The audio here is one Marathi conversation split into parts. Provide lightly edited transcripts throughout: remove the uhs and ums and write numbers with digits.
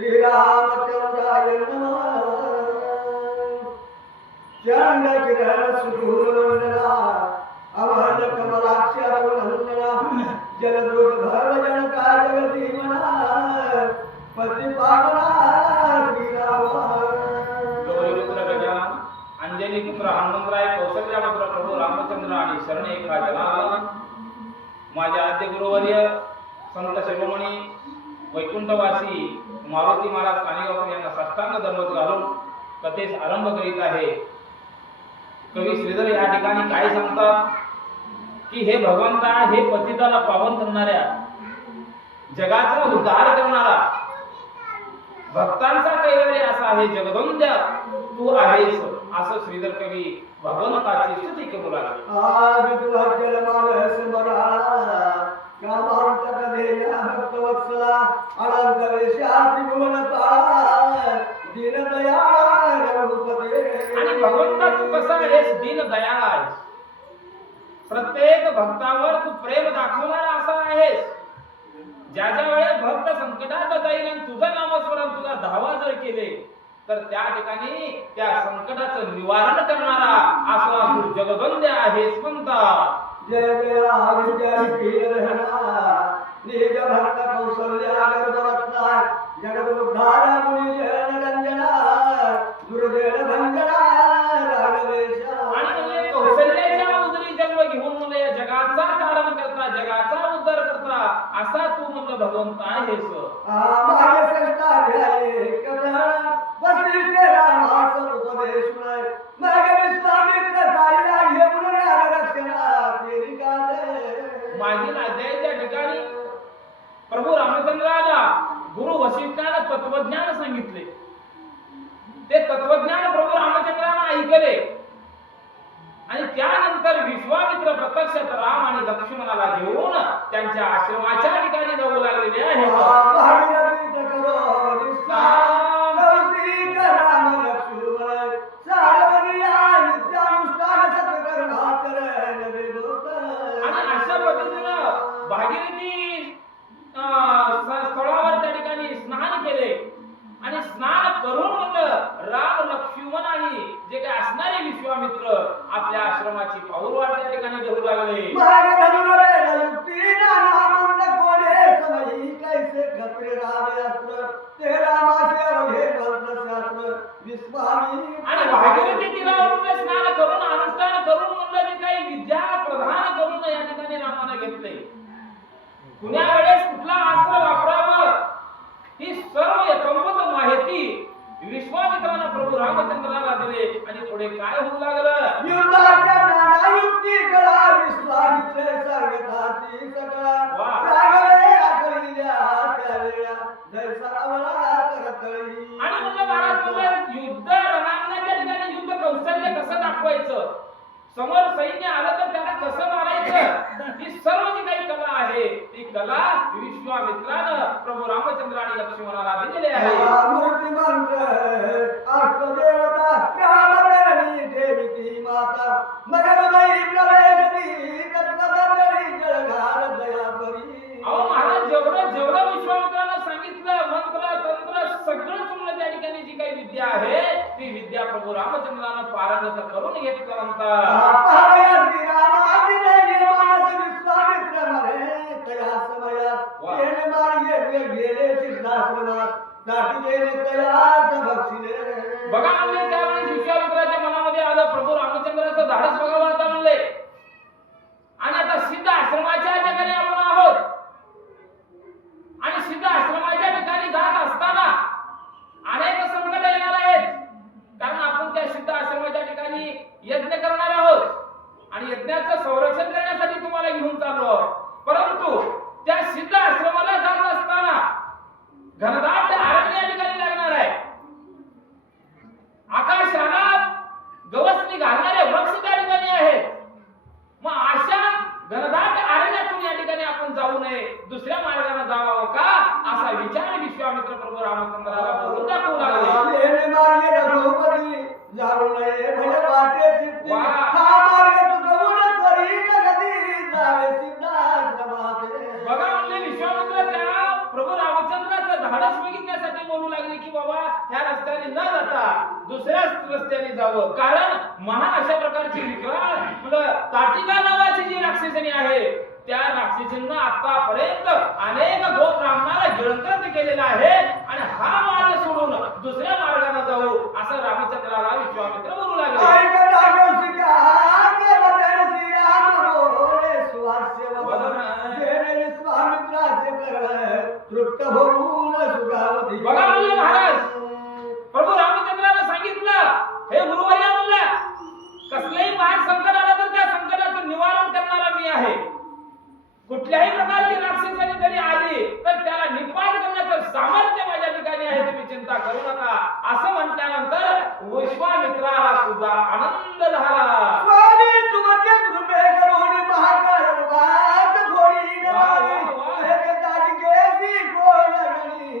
श्रीरामचंद्राय नमः। चंड किरण सुदूर वंदना अमल कमलाक्षर वंदना जलदूत भवजन का जगदीमना पति पावना श्रीराम। गौरी पुत्र गजानन अंजनी पुत्र हनुमंतराय कौशल्या पुत्र प्रभू रामचंद्र आणि शरण एका जनाला माझ्या आद्य गुरुवर्य संत शिरोमणी वैकुंठवासी मारुती महाराज काणेगावकर यांना साष्टांग दंडवत घालून कथेस आरंभ करीत आहे। कवी श्रीधर या ठिकाणी काय सांगतात की हे भगवंता, हे पतिताला पावन करणाऱ्या, जगाचा उद्धार करणारा, भक्तांचा कैवारी असा आहे जगदंद्या तू आहेस, असं श्रीधर कवी भगवंताची स्तुती करू लागले। आज तुझा जन्माला समराळा कामांत कधेया भक्तवत्सला अनंत वेशा त्रिभुवन पाळा दीनदयाळ रघुपते। आणि भगवंता तू कसा आहेस? दीनदयाळ आहेस, प्रत्येक भक्तावर तू प्रेम दाखवणारा असा आहेस। ज्या ज्या वेळेस भक्त संकटात जाईल आणि तुझं नामस्मरण, तुझा धावा जर केले तर त्या ठिकाणी त्या संकटाचं निवारण करणारा असा तू जगदंद्य आहेस म्हणतात। जय जय आविद्या पीर रहना निज भक्त कौशल्या गर्भरत्ना जगदुद्धारा मुनि जन रंजना दुर्जन भंजना राघवेशा। आणि म्हणजे कौशल्याच्या उदरी जन्म घेऊन मुले जगाचा तारण करता, जगाचा उद्धार करता असा तू म्हणलं भगवंत आहेस। माझे श्रेष्ठाध्याय कथन वसिष्ठ रामास उपदेश मग विश्वामित्र चालला घेऊन रक्षणा तेरी काले। मागील अध्यायाच्या ठिकाणी प्रभू रामचंद्राला गुरु वसिष्ठाला तत्वज्ञान सांगितले। ते तत्वज्ञान प्रभू रामचंद्राने ऐकले आणि त्यानंतर विश्वामित्र प्रत्यक्षात राम आणि लक्ष्मणाला घेऊन त्यांच्या आश्रमाच्या ठिकाणी जाऊ लागलेले आहेत। आणि अशा पद्धतीनं भागीरथी स्थळावर त्या ठिकाणी स्नान केले आणि स्नान करून म्हणलं राम लक्ष्मण आणि जे काही असणारे विश्वामित्र आपल्या आश्रमाची पाऊलवाट त्या ठिकाणी धरू लागले। आणि भागीरथी तीरावर स्नान करून अनुष्ठान करून म्हणलं जे काही विद्या प्रदान करून या ठिकाणी रामाने घेतले। कुण्या वेळेस कुठला अस्त्र वापरावं ही सर्व यथोपत माहिती विश्वामित्राने प्रभू रामचंद्राला दिले। आणि पुढे काय होऊ लागलं? युद्धाच्या नानायुक्ती कळा विश्वामित्र सर्वताची सकळा राघवे आकळील्या त्यावेळा जैसा आवळा करतळी। आणि म्हणलं महाराज म्हणलं युद्ध रणांगणाच्या ठिकाणी युद्ध कौशल्य कसं दाखवायचं, समोर सैन्य आलं तर त्याला कसं मारायचं, ही सर्व जी काही कला आहे ती कला विश्वामित्रानं प्रभू रामचंद्र आणि लक्ष्मणाला दिलेली आहे। मूर्तिमंत आत्मदेवता रामधरणी देवी माता मगरमयी प्रवेशनी तत्वदर्शी जळगार दयापरी। अहो महाराज, जेवढं जेवढं विश्वामित्रानं सांगितलं मंत्र तंत्र सगळं तुम्हाला त्या ठिकाणी जी काही विद्या आहे ती विद्या प्रभू रामचंद्रानं पारंगत करून घेतलं म्हणतात। बघा म्हणले त्यावेळेस विश्वामित्राच्या मनामध्ये आलं प्रभू रामचंद्राचं धाडस बघावं आता म्हणले। आणि आता सिद्ध आश्रमाच्या ठिकाणी आपण आहोत आणि सिद्ध आश्रमाच्या ठिकाणी जात असताना अनेक संकट येणार आहेत, कारण आपण त्या सिद्ध आश्रमाच्या ठिकाणी यज्ञ करणार आहोत आणि यज्ञाचं संरक्षण करण्यासाठी तुम्हाला घेऊन चाललो आहोत। परंतु त्या सिद्ध आश्रमाला जात असताना घनदाट अरण्य या ठिकाणी लागणार आहे, आकाशात गवसणी घालणारे वृक्ष त्या ठिकाणी आहेत। मग अशा घनदाट अरण्यातून या ठिकाणी आपण जाऊ नये, दुसऱ्या मार्गाने जावावं का असा विचार विश्वामित्र प्रभू रामचंद्राला बोलून दाखवू लागले। बघा म्हणले विश्वामित्र त्या प्रभू रामचंद्राचं धाडस बघितण्यासाठी बोलू की बाबा ह्या रस्त्याने न जाता दुसऱ्या रस्त्याने जावं, कारण महान अशा प्रकारची विक्राळ म्हणजे ताटिका नावाची जी राक्षसीणी आहे त्या राक्षसींना आतापर्यंत अनेक गोब्राह्मणाला गिळंकृत केलेला आहे आणि हा मार्ग सोडून दुसऱ्या मार्गाने जाऊ असं रामचंद्राला विश्वामित्र बोलू लागले. ऐकता कौशिका देवतन श्रीराम बोले सुहास्य वदन जेणे विश्वामित्राचे करण तृप्त होऊन सुखावती. बघा म्हणले महाराज, प्रभू रामचंद्राने सांगितलं, हे गुरुवर्या म्हणलं, कसलेही महान संकट आलं तर त्या संकटाचं निवारण करणारा मी आहे. कुठल्याही प्रकारची राक्षसाने जरी आली तर त्याला निपात करण्याचं सामर्थ्य माझ्या ठिकाणी आहे, तुम्ही चिंता करू नका असं म्हटल्यानंतर विश्वामित्राला सुद्धा आनंद झाला. स्वामी तुमचे कृपे करून महाकाळ वाट फोडी नवारी एक ताटकेसी कोण गणी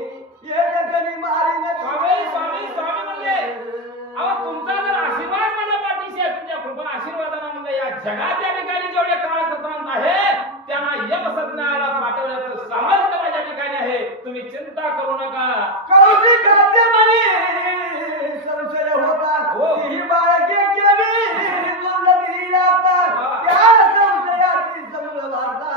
एक गणी मारी न स्वामी स्वामी स्वामी म्हणले, अहो तुमचा जर आशीर्वाद माझ्या पाठीशी आहे, तुमच्या कृपा आशीर्वादाने म्हणले या जगात या ठिकाणी जेवढे काळसंत आहे त्यांना यमसज्ञाला पाठवण्याचं सामर्थ्य माझ्या ठिकाणी आहे, तुम्ही चिंता करू नका. कौशिकाचे मनी संशय होता हो. ही बाळके केली दुर्लभी आता त्या संशयाची समूळ वार्ता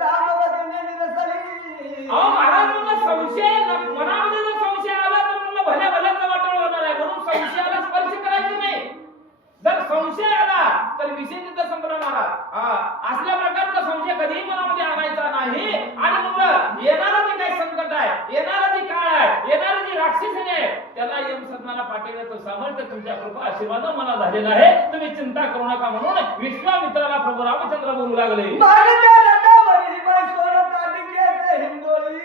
रामवतीने निरसली. अहो महाराज म्हणलं संशय मनामध्ये जर संशय आला तर म्हणलं भल्या भल्याचा वाटोळ होणार आहे, म्हणून संशयाला स्पर्श करायचे नाही. जर संशय आला तर विषय तिथं संपला महाराज. असल्या प्रकारचा संशय कधीही मनामध्ये आणायचा नाही. आणि म्हणलं येणारं जे काही संकट आहे, येणारं जी काळ आहे, येणारं जी राक्षसीने आहे त्याला यमसज्ञाला पाठवण्याचं सामर्थ्य तुमच्या कृपा आशीर्वादाने मला झालेलं आहे, तुम्ही चिंता करू नका म्हणून विश्वामित्राला प्रभू रामचंद्र बोलू लागले. मागच्या रथावरी बैसोर ताटकेचे हिंदोली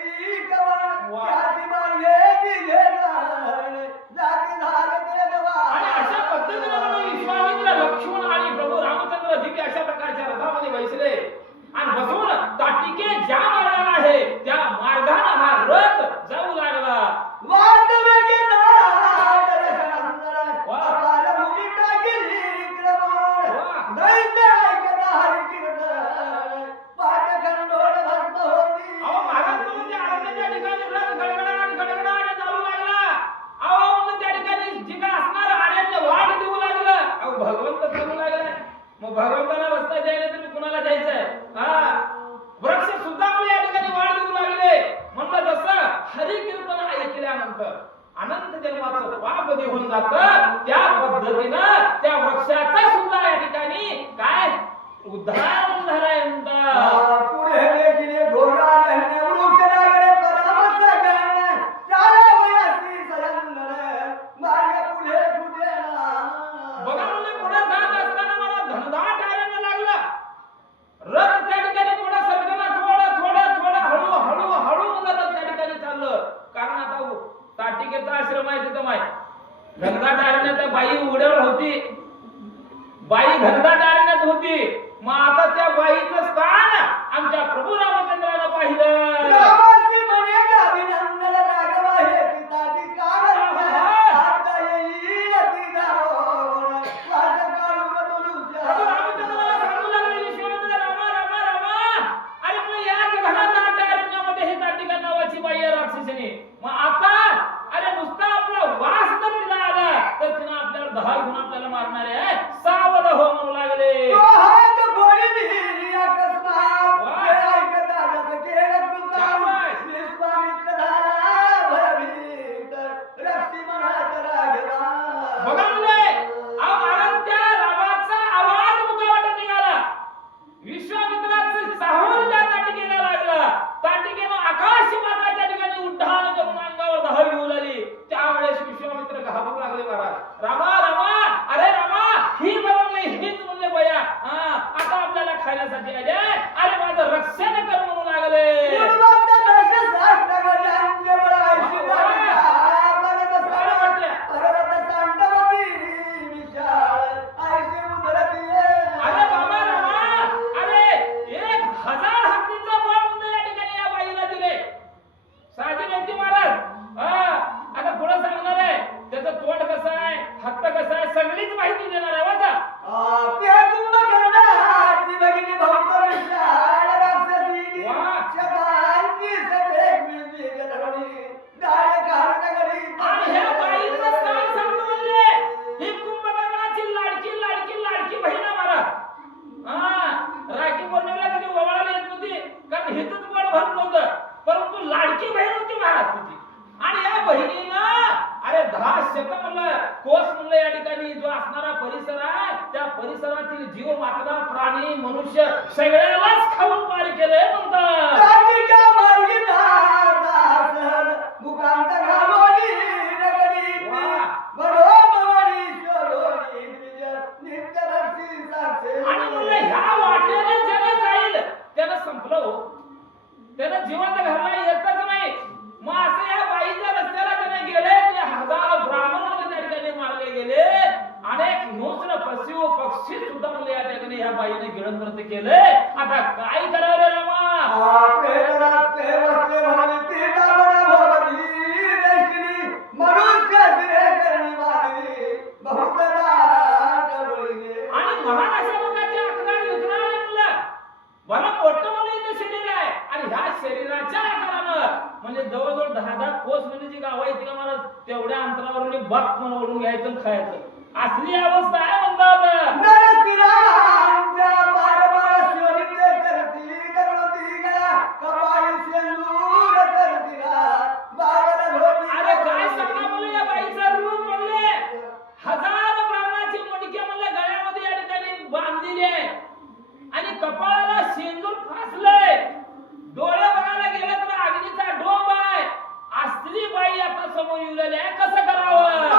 कवण त्याची मार्गेची घेणार जाती धारते नवा. आणि अशा पद्धतीने म्हणून विश्वामित्र, लक्ष्मण आणि प्रभू रामचंद्र दिव्य अशा प्रकारच्या रथामध्ये बसले आणि बसून ताटिके ज्या मार्गाने आहे त्या मार्गाने हा रथ जाऊ लागला. वाट वेगी नाड रसनंदर अपार भूमी टाकली क्रमण दैत्य ऐकता हरी कीर्तन पाठ खंडोळ भक्त होती. अहो महाराज म्हणून त्या अरण्याच्या ठिकाणी रथ गडगडाट चालू लागला. अहो म्हणून त्या ठिकाणी जी काय असणार अरण्य वाट देऊ लागलं. अहो भगवंत चालू लागलाय, मग भगवंताला रस्ता द्यायला तुम्ही कुणाला जायचंय? वृक्ष सुद्धा या ठिकाणी वाट देऊ लागले. म्हणलं जसं हरी कीर्तन ऐकल्यानंतर अनंत जन्माचं पाप निघून जातं त्या पद्धतीनं त्या वृक्षाचा सुद्धा या ठिकाणी काय उद्धार झालाय म्हणतात. पुढे देखील घोडा रहने वृक्ष लागले परामर्श करणे चारा वयासी सयंदर मार्ग पुढे कुठे ना. बघा म्हणजे पुढे जात असताना मला धनदाट अरण्य लागलं. रथ त्या ठिकाणी पुढे सरकला, थोडं थोडं थोडं हळू हळू हळू रथ त्या ठिकाणी चाललं. कारण आता ताटिकेचा आश्रम आहे तिथं माय घनदाट अरण्यात बाई उघड्यावर होती, बाई घनदाट अरण्यात होती. मग आता त्या बाईचं स्थान आमच्या प्रभू रामचंद्रानं पाहिलं. रामाची म्हणे अभिनंदन राघव हे पिताची कारण आता येईल ती जाऊन वास काढून बोलू प्रभू रामचंद्राला सांगू लागले विश्वामित्र, रामा रामा रामा, अरे मग याच घनदाट अरण्यामध्ये ही ताटिका नावाची बाई आहे राक्षसीने. मग आता अरे नुसता आपला वास जर तिला आला तर तिनं आपल्याला 10 गुण आपल्याला मारणार आहे, सावध हो म्हणू लागले. बघा मुले, महाराज त्या रामाचा आवाज मुखावाटून निघाला. विश्वामित्राचं साहोर त्या ताटिकेला लागला. ताटिकेनं आकाश मार्गाच्या ठिकाणी उड्डाण करून अंगावर केलंय आता काय करावं रे रामा आणि महान अशा लोकांची अकराळी उतराळी म्हणलं मला मोठं मला इथं शरीर आहे आणि ह्या शरीराच्या आकारानं म्हणजे जवळजवळ 10 कोस म्हणजे जी गाव आहे ती मला तेवढ्या अंतरावर बाप म्हणून ओढून घ्यायचं आणि खायचं असली अवस्था आहे म्हणतात अरे काय सांगा म्हणलं या बाईचं रूप म्हणले हजारो ब्राह्मणाची मणके म्हणले गळ्यामध्ये या ठिकाणी बांधलेली आहे आणि कपाळाला शेंदूर फासलंय डोळे बघायला गेलं तर अग्नीचा डोंब आहे असली बाई आता समोर येऊ लागली आहे कसं करावं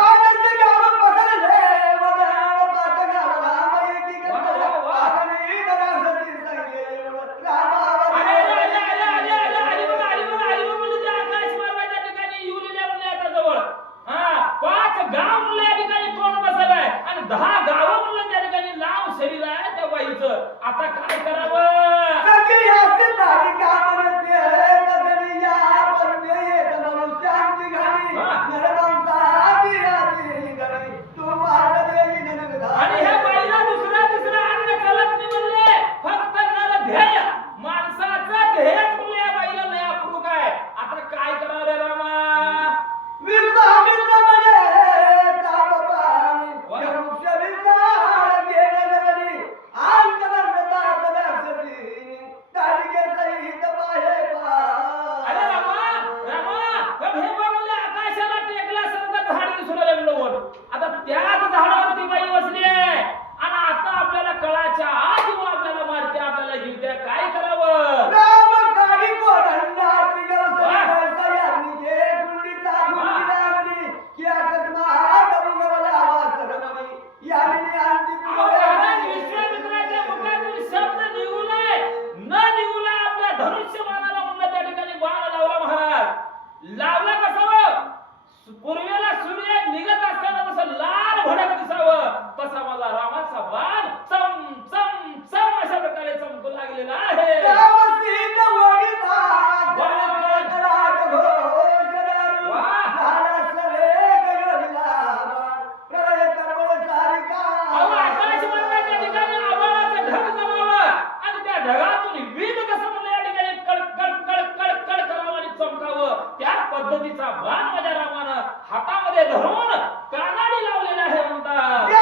गाव म्हणलं या ठिकाणी तोंड बसलं आहे आणि 10 गावं म्हणलं त्या ठिकाणी लांब शरीर आहे त्या बाईचं आता काय करावं आणि ह्या बाईला दुसरा अन्न चालत नाही म्हणले फक्त नर ध्येय माणसाचं ध्येयच म्हणले या बाईला लय अप्रूप आहे आता काय करावं रे रामा आता त्याच झाडावरती बाई बसली आहे आणि आता आपल्याला कळाच्या आत येऊन आपल्याला मारते आपल्याला जीवत्या काय करावं विश्वामित्राच्या मुखातून शब्द निघूलाय न निघूलाय आपल्या धनुष्यबाणाला म्हणलं त्या ठिकाणी बाण लावला महाराज लावला कसावं पूर्वेला सूर्य निघत असताना जसं लाल भडक दिसावं तसा माझा रामाचा बाण चम चम चम अशा प्रकारे चमकू लागलेला आहे आकाश मार्गाच्या ठिकाणी आभाळाचं ढग जमावं आणि त्या ढगातून वीज कसं म्हणलं या ठिकाणी कडकड कडकड कड करावं आणि चमकावं त्या पद्धतीचा बाण माझ्या रामानं हातामध्ये धरून कानाडी लावलेला आहे म्हणतात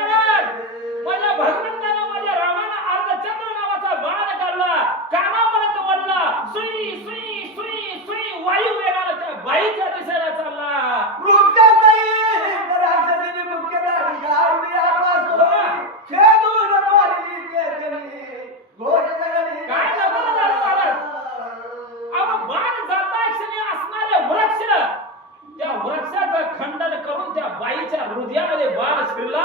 माझ्या भगवंतानं माझ्या रामानं अर्धचंद्र नावाचा बाण काढला कानापर्यंत वळला सुई सुई सुई सुई वायू वेगानं त्या बाईच्या दिशेला चालला काय नको झालं महाराज अहो बाण जाता क्षणी असणारे वृक्ष त्या वृक्षाचं खंडन करून त्या बाईच्या हृदयामध्ये बाण शिरला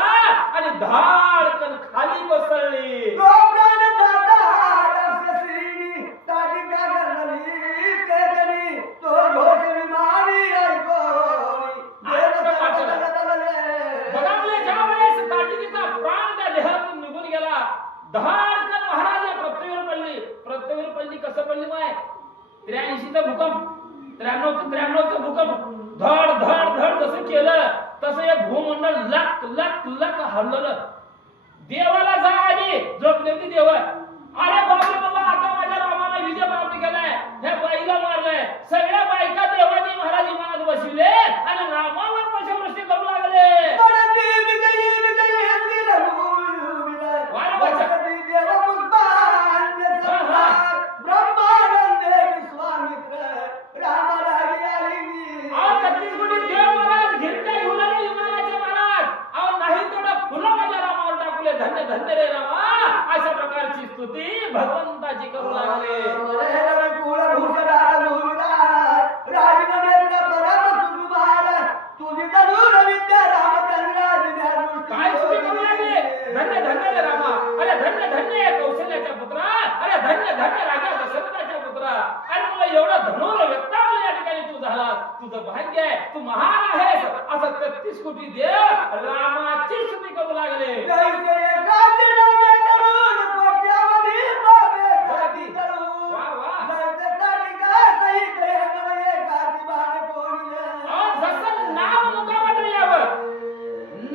आणि धाडकन खाली बसळली बघावले ज्या वेळेस ताटलीचा प्राण त्या देहातून निघून गेला धाडकन महाराज पृथ्वीवर पडली कसं पडली माय 83चा भूकंप 93चा भूकंप धड धड धड जसं केलं तसं हे भूमंडळ लक लक लक हललं देवाला जा आली झोपली होती देव अरे बापरे बाबा आता माझ्या रामाला विजय प्राप्त केलाय ह्या बाईला मारलंय सगळ्या बायका देवाने महाराज विमानात बसविले आणि रामावर पशुवृष्टी करू लागले धन्य धन्य रे रामा अशा प्रकारची स्तुती भगवंताची करू लागले महान आहेस असं 33 कोटी देव रामाची स्तुती करू लागले. जैसे एकाचे नामे करून कोट्यावधी पापे साठी करू. वा वा. जैसे ताटिका सहित हे मन एकाची बाण कोणिले. जसं नाम मुखावट यावं,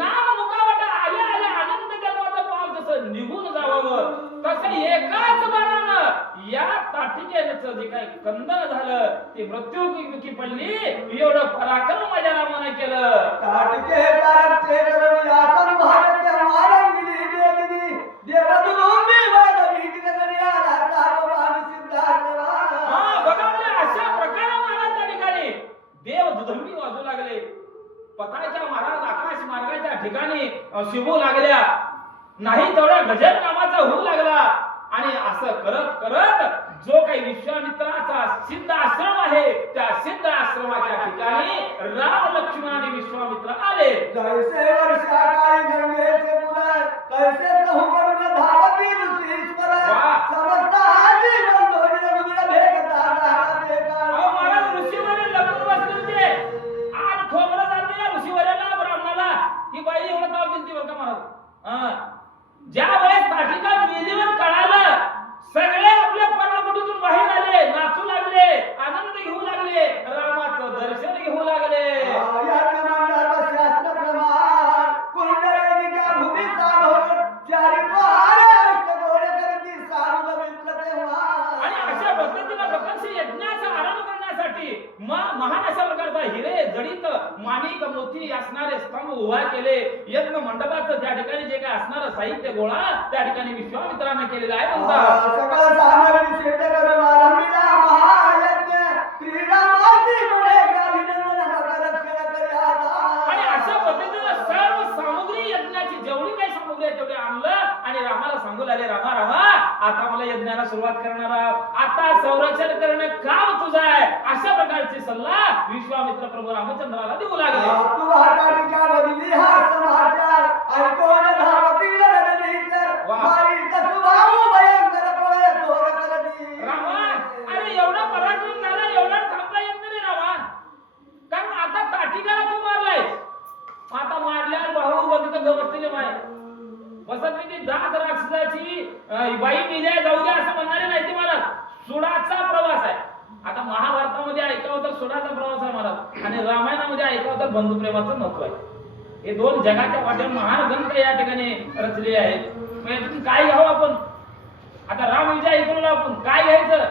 नाम मुखावट आल्या आल्या आनंद जन्माचं पाव जसं निघून जावं तसं एकाच बाणानं या ताटिकेचं जे काही कंदन झालं ते मृत्युमुखी पडली. एवढं पराक्रम माझ्या रामाने केलं. ताटिके तारते करून या संभारत्या मारंगिनी वेदिनी देवदुलुंबी वादवी जगनियाला तापमान सिद्धार्थ. बघा अशा प्रकारे महाराज त्या ठिकाणी देव दुधंबी वाजू लागले. पताच्या महाराज आकाश मार्गाच्या ठिकाणी शिवू लागल्या. नाही तेवढा गजर नामाचा होऊ लागला. आणि असं करत करत जो काही विश्वामित्राचा सिद्ध आश्रम आहे त्या सिद्ध आश्रमाच्या ठिकाणी राम लक्ष्मण आणि विश्वामित्र आले. जैसे वर्षा काळी गंगेचे पुर कैसे कहू करून धावती ऋषीश्वर. समस्त आजी बंधोडी रघुवीर भेटता झाला ते काळ. महाराज ऋषीवरील लपून बसले होते. आज खोबरं झालं या ऋषीवराला ब्राह्मणाला ही बाई एवढं ताव दिलती बरं का महाराज. ज्या वेळेस ताटिका मेलीवर कळालं सगळे आपल्या पर्णकुटीतून बाहेर आले, नाचू लागले, आनंद घेऊ लागले, रामाचं दर्शन घेऊ लागले. शास्त्र प्रमाण कुंडलिका भूमी साधोर चारी द्वारे अष्टगोळे करती सारुद मित्र तेव्हा. आणि अशा पद्धतीने प्रत्यक्ष यज्ञाचा आरंभ करण्यासाठी महान अशा प्रकारचा हिरे जडित माणिक मोती असणारे स्तंभ उभा केले. यज्ञ मंडपाचं त्या ठिकाणी जे काय असणारं साहित्य गोळा त्या ठिकाणी विश्वामित्राने केलेला आहे म्हणतात. सगळं सामग्री सिद्ध करून आरंभिला महायज्ञ श्रीरामाची पुढे अभिनंदन रक्षण कऱ्याचा. आणि अशा पद्धतीने सर्व सामग्री यज्ञाची जेवढी काही सामग्री आहे तेवढी आणलं आणि रामाला सांगू लागले, रामा रामा आता मला यज्ञाला सुरुवात करणार आहोत. आता संरक्षण करणं काम तुझं आहे. अशा प्रकारचे सल्ला विश्वामित्र प्रभू रामचंद्राला देऊ लागले. तू हाताटिका बदली हा समाचार ऐकून धावतील रणनीत मारी कसुभाऊ भयंकर पळे थोर करती. रामा अरे एवढा पराक्रम झाला एवढा थांबता येत नाही रामा. कारण आता ताटिकाला तू मारलाय. आता मारल्यावर भाऊ बंधूचं गवसलेले माय बसत नाही ती जात राक्षसाची बाई मेल्या जाऊ द्या असं म्हणणारे नाही ते महाराज. सुडाचा प्रवास आहे. आता महाभारतामध्ये ऐकावं तर सुडाचा प्रवास आहे महाराज आणि रामायणामध्ये ऐकावं तर बंधुप्रेमाचं महत्व आहे. हे दोन जगाच्या पाठीवर महान ग्रंथ या ठिकाणी रचले आहेत. मग यातून काय घ्यावं आपण. आता राम विजय ऐकलो आपण काय घ्यायचं.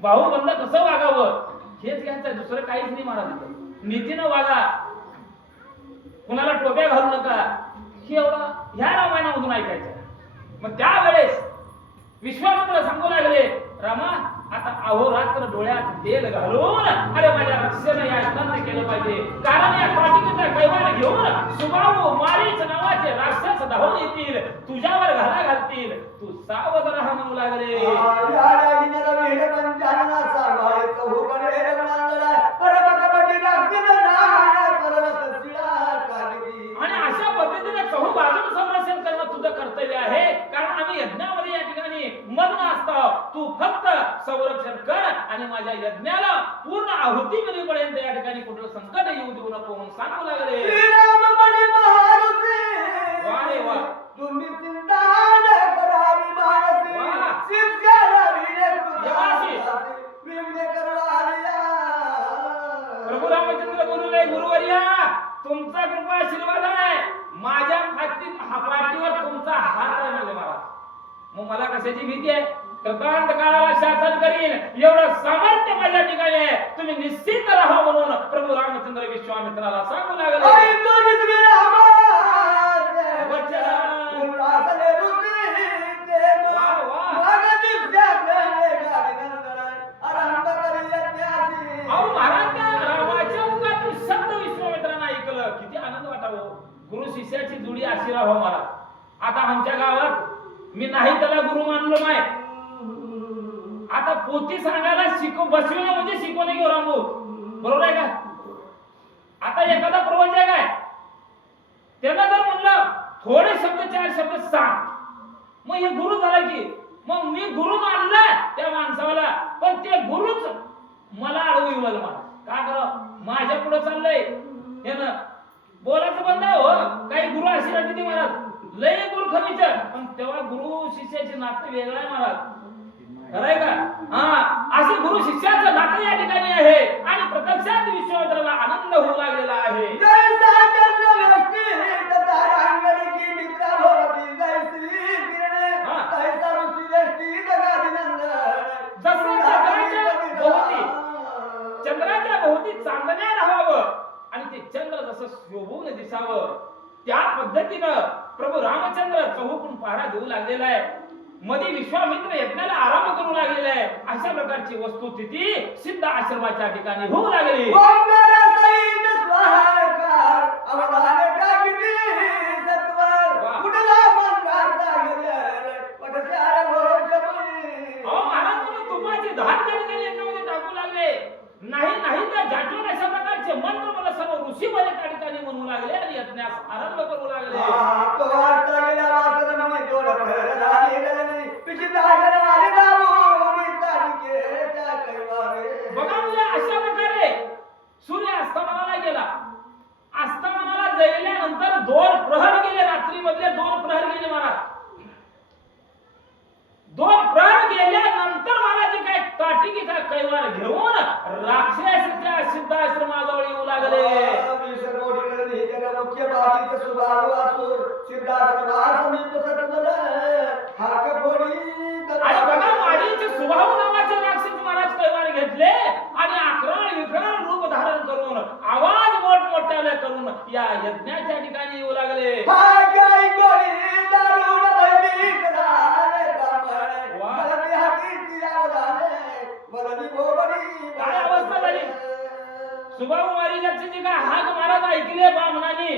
भाऊ बंध कसं वागावं हेच घ्यायचं, दुसरं काहीच नाही महाराज. नीतीनं वागा, कुणाला टोप्या घालू नका, हे एवढं ह्या रामायणामधून ऐकायचं. मग त्यावेळेस विश्वामित्र सांगू लागले, रामा आता अहोरात्र डोळ्यात तेल घालून अरे माझ्या रक्षण या यज्ञाचं केलं पाहिजे. कारण या ताटिकेचा कैवार घेऊन सुबाहू मारीच नावाचे राक्षस धावून येतील, तुझ्यावर घाला घालतील, तू सावध राहा म्हणू लागले. आणि अशा पद्धतीने चहू बाजून संरक्षण करणं तुझं कर्तव्य आहे. कारण आम्ही यज्ञामध्ये या ठिकाणी मग्न असतो. तू फक्त संरक्षण कर आणि माझ्या यज्ञाला पूर्ण आहुती मिळेपर्यंत या ठिकाणी कुठलं संकट येऊ देऊ नको म्हणून सांगू लागले. वा रे वा. तुम्ही चिंता न करावी मानसी शिवशाला प्रभू रामचंद्र बोलले, गुरुवर्या तुमचा कृपा आशीर्वाद आहे. माझ्या पाठीवर तुमचा हात आहे म्हणले महाराज. मग मला कशाची भीती आहे. कृतांत काळाला शासन करीन एवढं सामर्थ्य माझ्या ठिकाणी आहे. तुम्ही निश्चित राहा म्हणून प्रभू रामचंद्र विश्वामित्राला सांगू लागले. किती आनंद वाटावं. गुरु शिष्याची जोडी अशी राहावं महाराज. आता आमच्या गावात मी नाही त्याला गुरु मानलो नाही. आता पोथी सांगायला बसविणं म्हणजे शिकवणे घेऊ रामू, बरोबर आहे का. आता एखादा प्रवचक काय त्यांना जर म्हणलं थोडे शब्द 4 शब्द सांग, मग हे गुरु झाला की मग मी गुरु मानला त्या माणसाला, पण ते गुरुच मला अडवू मला. का करा माझ्या पुढे चाललंय हे ना बोलायचं बंद आहे हो. काही गुरु अशी राहते महाराज लय गुरु खमीच पण तेव्हा गुरु शिष्याचे नातं वेगळं आहे महाराज खरंय का हा असे गुरु शिष्याचं नातं या ठिकाणी आहे आणि प्रत्यक्षात विश्वामित्राला आनंद होऊ लागलेला आहे जैसा चंद्र व्यष्टि तारांगण की मित्रा भवती जैसी किरणे तैसा ऋषी व्यष्टि जगादिनंदन जसं चंद्राच्या भोवती चांदण्या राहावं आणि ते चंद्र जसं शोभून दिसावं त्या पद्धतीनं प्रभू रामचंद्र चहूकडून पहारा देऊ लागलेला आहे मध्ये विश्वामित्र यज्ञाला आराम करू लागलेला आहे अशा प्रकारची वस्तुस्थिती सिद्ध आश्रमाच्या ठिकाणी होऊ लागली नाही त्या जाटून अशा प्रकारचे मंत्र मला सर्व ऋषी मध्ये त्या ठिकाणी म्हणू लागले आणि यज्ञास आरंभ करू लागले बघा म्हणजे अशा प्रकारे सूर्य अस्तमनाला गेला अस्तमनाला जळल्यानंतर 2 प्रहर गेले रात्री मधले 2 प्रहर गेले महाराज 2 प्रहर गेल्यानंतर महाराज काय ताटिकीचा कैवार घेऊन राक्षसाच्या सिद्ध आश्रमाजवळ येऊ लागले आणि बघा माडीचे सुभाव नावाचे राक्षस महाराज कैवार घेतले आणि आक्रमण विक्रमण रूप धारण करून आवाज मोठमोठ्याने करून या यज्ञाच्या ठिकाणी येऊ लागले काय अवस्था झाली सुभाव महाराजांची जी काय हाक महाराज ऐकले ब्राह्मणांनी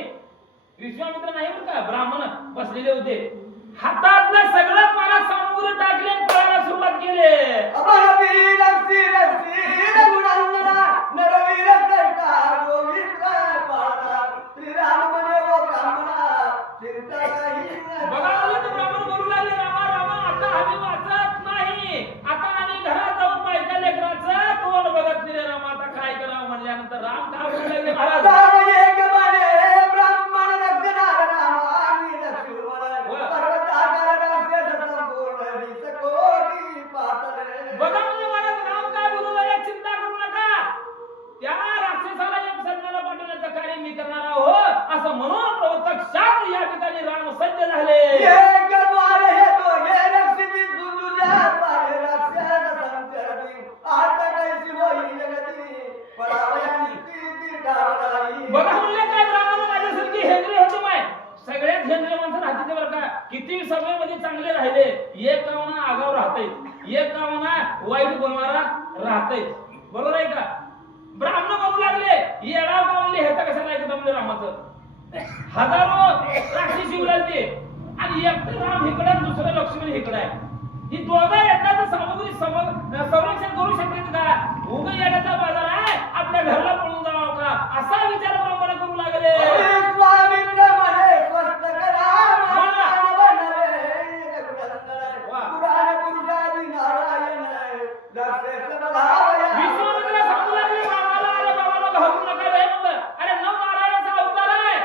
विश्वामित्र नाही बरं का ब्राह्मण बसलेले होते हातातलं सगळं महाराज समोर टाकले आणि पळायला सुरुवात केले बघा मला ते ब्राह्मण बोलू लागले रामा रामा आता आम्ही वाचत नाही आता आम्ही घरात जाऊन बायका लेकराचं तोंड बघत नाही रे रामा आता काय करावं म्हणल्यानंतर राम काय बोलू लागले महाराज बघा म्हणजे महाराज राम काय बोलू लागले चिंता करू नका त्या राक्षसाला एक सन्मानाला पाठवण्याचं कार्य मी करणार आहोत असं म्हणून प्रत्यक्षात या ठिकाणी राम सज्ज झाले बघा म्हणले काय ब्राह्मण माझ्यासारखी हेंद्रे होते माय सगळ्यात हेंद्रे माणसं राहते बरं का किती सभेमध्ये चांगले राहिले एक कावना आगाव राहते एक कावना वाईट बोलणारा राहते बरोबर आहे का ब्राह्मण बोलू लागले येडा का म्हणले ह्याचा कशाला ऐकत म्हणले रामाचं हजारो राक्षसी उलालते आणि एकटं राम इकडं दुसरं लक्ष्मण इकडं आहे ही दोघं येतात सामग्री संरक्षण करू शकतात का उगा येण्याचा बाजार आहे आपल्या घरला पळून जावं का असा विचार ब्राह्मण करू लागले विश्वामित्र सांगू लागले बाबाला अरे बाबाला घाबरू नका रे म्हणलं अरे नवनारायणाचा अवतार आहे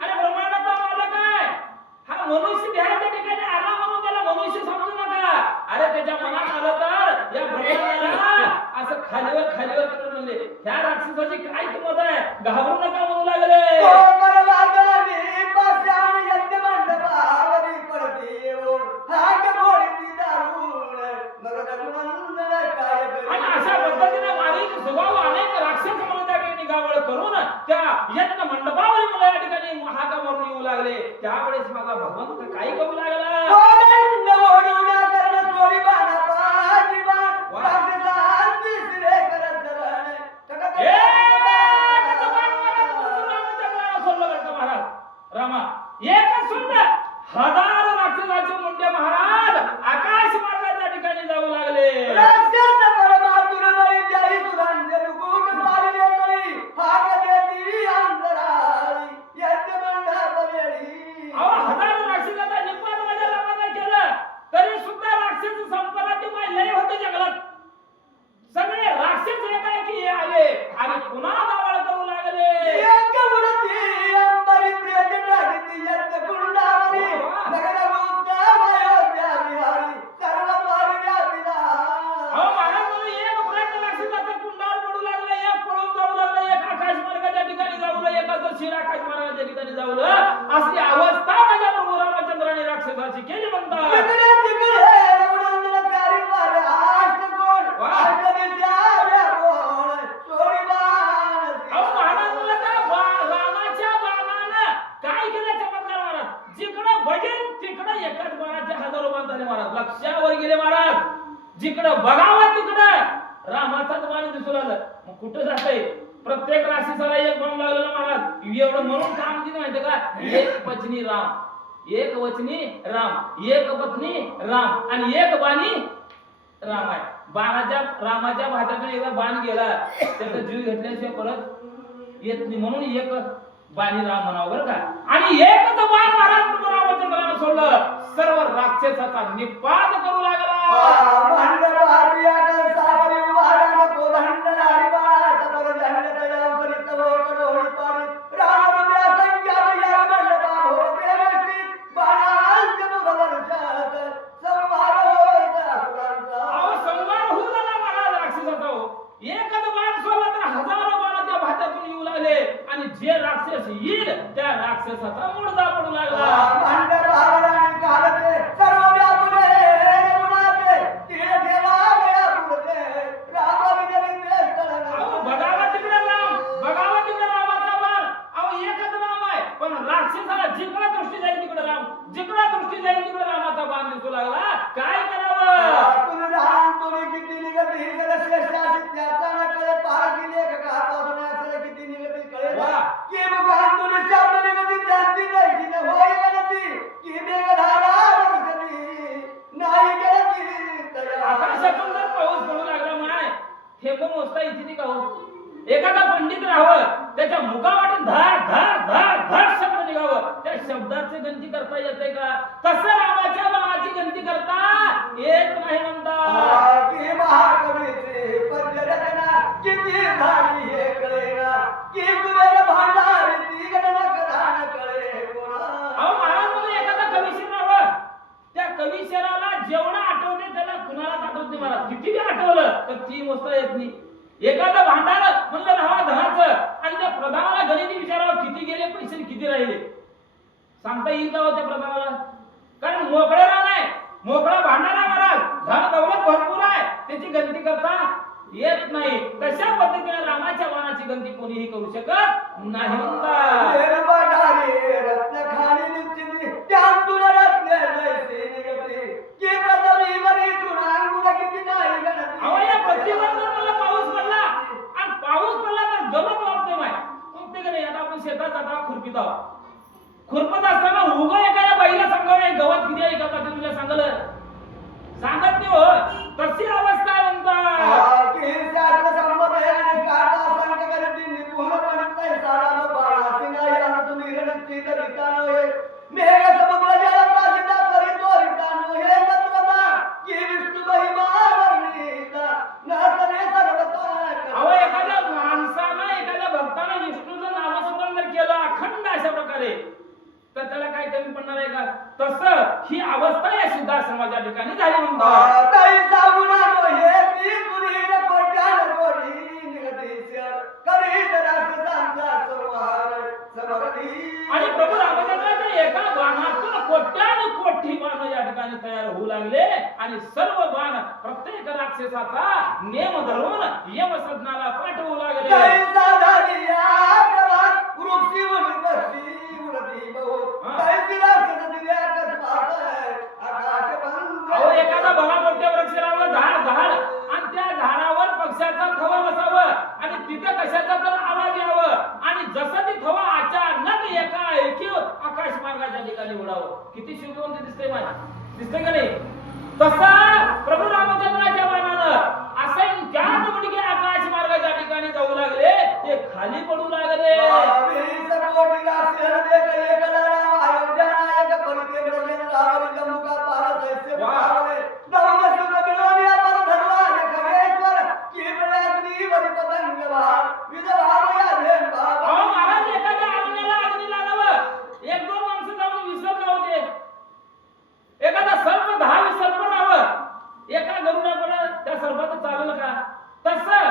अरे ब्रह्मांडाचा मालक आहे हा मनुष्य देहाच्या ठिकाणी आला म्हणून त्याला मनुष्य समजू नका अरे त्याच्या मनात आलं तर या ब्रह्मांडाला असं खालीवर करून म्हणले ह्या राक्षसाची काय किंमत आहे घाबरू नका म्हणू लागले आणि अशा पद्धतीने मारीचे स्वभाव अनेक राक्षस म्हणून त्या ठिकाणी गावळ करून त्या यज्ञ मंडपावर मला या ठिकाणी हाका मारून येऊ लागले त्यावेळेस माझा भगवंत काय करू लागला रामा एकच सुंदर हजार राक्षसाचे मुंडे महाराज आकाश मार्गाच्या ठिकाणी जाऊ लागले हजार राक्षसाचा निपात माझ्या रामाने केलं उशीर आकाश महाराजांच्या ठिकाणी जावलं असली अवस्था माझ्या प्रभू रामचंद्राने राक्षसाची केली म्हणतात. तिकडे तिकडे रघुनंदन चारी वार आष्ट कोण वा. आष्टनेच्या व्यापोळ सोडी बाण अहो महाराज म्हणलं का रामाच्या बाणानं काय केलं चमत्कार महाराज. जिकडं बघेल तिकडं एकाच बाणाचे हजारो बाण झाले महाराज. लक्षावर गेले महाराज. जिकडं बघावं तिकडं रामाचाच बाण दिसू लागलं. मग कुठं जातंय प्रत्येक राक्षसाला एक बाण लागलेला महाराज. एवढं म्हणून काम दिलं माहिती का एक पत्नी राम एक वचनी राम एक पत्नी राम आणि एक बाणी राम आहे. रामाच्या भात्यातून एकदा बाण गेला त्याचा जीव घेतल्याशिवाय परत येत नाही म्हणून एक बाणी राम म्हणावं बरं का. आणि एकच बाण महाराज रामचंद्रानं सोडलं सर्व राक्षसाचा निपात करू लागला. भांड पारिया सावरी उभारा कोदंड नारी बाळा तपर झंड तया करीत हो कडोळी पाणी राम रुपया संख्या या मंडपा भोवते व्यक्ती बाणांच्या मुखवर्षात संहार होत असुरांचा. अहो संहार होऊ लागला महाराज राक्षसाचा. हो एकच बाण सोडला तर हजारो बाण त्या भात्यातून येऊ लागले आणि जे राक्षस येईल त्या राक्षसाचा मुडदा पडू लागला. भांड पावराने कालते सर्व व्यापुरे रघुनाथे तीळ ठेवा गया पुरते राम विजय अहो बघावा तिकडे राम बघावा तिकडे रामाचा बाण. अहो एकच राम आहे पण राक्षसाला जिकडे दृष्टी जाईल तिकडे राम जिकडे दृष्टी जाईल तिकडे रामाचा बाण दिसू लागला. काय करावं. तुला लहान तुला किती निगती जर श्रेष्ठ असेल त्याचा न कळे पार गेले का पासून असेल किती निगती कळे वा. की मुखान तुला शब्द निगती त्यांची जायची न होय गणती की मेघधारा वर्षती नाही गणती आकाशातून जर पाऊस पडू लागला माय थेंब मोजता इथे का हो. एखादा पंडित राहावं त्याच्या मुखावाटून धाड धाड धाड धाड शब्द निघावं त्या शब्दाची गणती करता येते का. तसं रामाच्या बाणाची गणती करता येत नाही म्हणतात. की महाकवीचे पद्यरचना किती झाली हे कळेना की कुबेर भांडारीची गणना करा न कळे कोणा. अहो महाराज मला एखादा कविशीर राहावं त्या कविशराला जेवढं आठवते त्याला कुणालाच आठवत नाही महाराज. किती बी आठवलं तर ती मोजता येत नाही. एखादं भांडार म्हणलं राहावं धनाचं आणि त्या प्रधानाला गणिती विचारावं किती गेले पैसे आणि किती राहिले सांगता येईल का हो त्या प्रधानाला. कारण मोकळं रान आहे मोकळा भांडार आहे महाराज. धन दौलत भरपूर आहे त्याची गणती करता येत नाही. तशा पद्धतीने रामाच्या बाणाची गणती कोणीही करू शकत नाही म्हणतात. निर्भडारी रत्न खाणी निश्चिती त्यांतून रत्न जैसे निगती की पदवी वरी तुणांगुण किती नाही गणती. अहो या पृथ्वीवर जर मला पाऊस पडला आणि पाऊस पडला तर गवत वाढते माय. मग ते आता आपण शेतात जाता खुरपीत आहोत. खुरपत असताना उगं एखाद्या बाईला सांगावं गवत किती आहे का तुला सांगत नाही हो. तशी अवस्था आहे म्हणतात. की शास्त्र संमत आहे आणि काटा सांग करती निपुण पणित सारा बाळा सिंगाई आणि तुम्ही रणची रिकानो हे मेघ समुद्र जल प्राचिता परितो रिकानो हे तत्वता की विष्णु महिमा वर्णिता नातने सर्वता. अहो एखाद्या माणसानं एखाद्या भक्तानं विष्णूचं नामस्मरण जर केलं अखंड अशा प्रकारे तर त्याला काय कमी पडणार आहे का. तसं ही अवस्था या सिद्धाश्रमाच्या ठिकाणी झाली म्हणतात. ताई साबुनानो हे की तुरीर कोट्यान कोटी निगतीश्वर करीत राक्षसांचा संहार समरती. आणि प्रभू रामचंद्राच्या एका बाणातून कोट्यान कोटी बाण या ठिकाणी तयार होऊ लागले आणि सर्व बाण प्रत्येक राक्षसाचा नेम धरून यमसदनाला पाठवू लागले. ताई साधारी या प्रभात वृक्षी उडती उडती बहुत ताई राक्षस दिल्या कसबात आकाश बंद. अहो एखादा भला मोठ्या वृक्षावर झाड झाड आणि त्या झाडावर पक्ष्याचा थवा बसावं आणि तिथे कशाचा तर आवाज यावं आणि जसं ती थवा अचानक एका एकी आकाश मार्गाच्या ठिकाणी उडावं. किती शुभवंत दिसते माझ्या दिसते का नाही. तसा प्रभू रामचंद्राच्या बाणानं असंख्यात मुडके आकाश मार्गाच्या ठिकाणी जाऊ लागले ते खाली पडू लागले. कोटी राक्षस देख एक लढा अयोध्या नायक परिते ब्रह्मेंद्र रावरी जम्मुका पार जैसे बुलावले नवम सुख बिलोनिया पर धरवाने खगेश्वर की प्रयाग्नि वरी पतंग वार विधवाव या धेन बाबा. अहो महाराज एखाद्या अरण्याला अग्नी लागावं एक दोन माणसं जाऊन विसरले होते. एखादा सर्प 10 सर्प राहावं एका गरुडाकडे त्या सर्पाचं चाललं का. तसं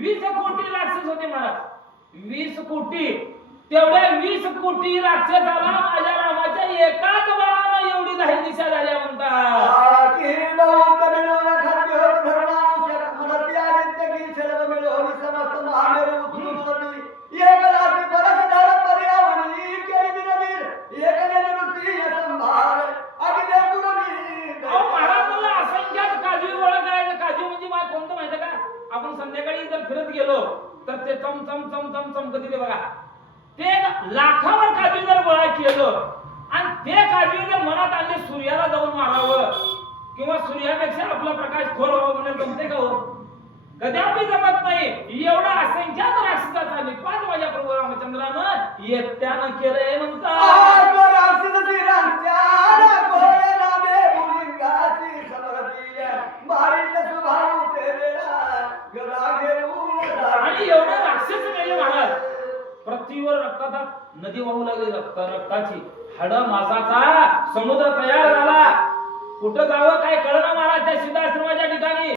20 कोटी राक्षस होते महाराज. 20 कोटी तेवढ्या 20 कोटी राक्षसाला माझ्या रामाच्या एकाच बाणानं एवढी नाही दिशा झाल्या म्हणतात. की बहुत मिळून खाद्य धर्मानुष्य मनती आदित्य की सर्व मिळून समस्त महामेरू उचलून मनती एक रात्री परस धर पर्यावणी केली दिनवीर एक नेनुसी संभार अगिले पुरवी. अहो महाराजांना असंख्यात काजवी ओळख आहे. काजवी म्हणजे कोणतं माहिती का? आपण संध्याकाळी जर फिरत गेलो तर ते चम चम चम चम चमकत ते बघा. ते लाखावर काजवी जर गोळा केलं आणि ते काजवी जर मनात आणले सूर्याला जाऊन मारावं किंवा सूर्यापेक्षा आपला प्रकाश खोर व्हावं म्हणजे जमते का हो? कदापि जमत नाही. एवढा असंख्यात राक्षसाचा निपात माझ्या प्रभू रामचंद्रानं एकट्यानं केलंय म्हणतात. आणि एवढे राक्षस मेले महाराज. पृथ्वीवर रक्ताचा नदी वाहू लागली रक्ताची. हाड मासाचा समुद्र तयार झाला. कुठं जावं काय कळलं महाराज त्या सिद्धाश्रमाच्या ठिकाणी.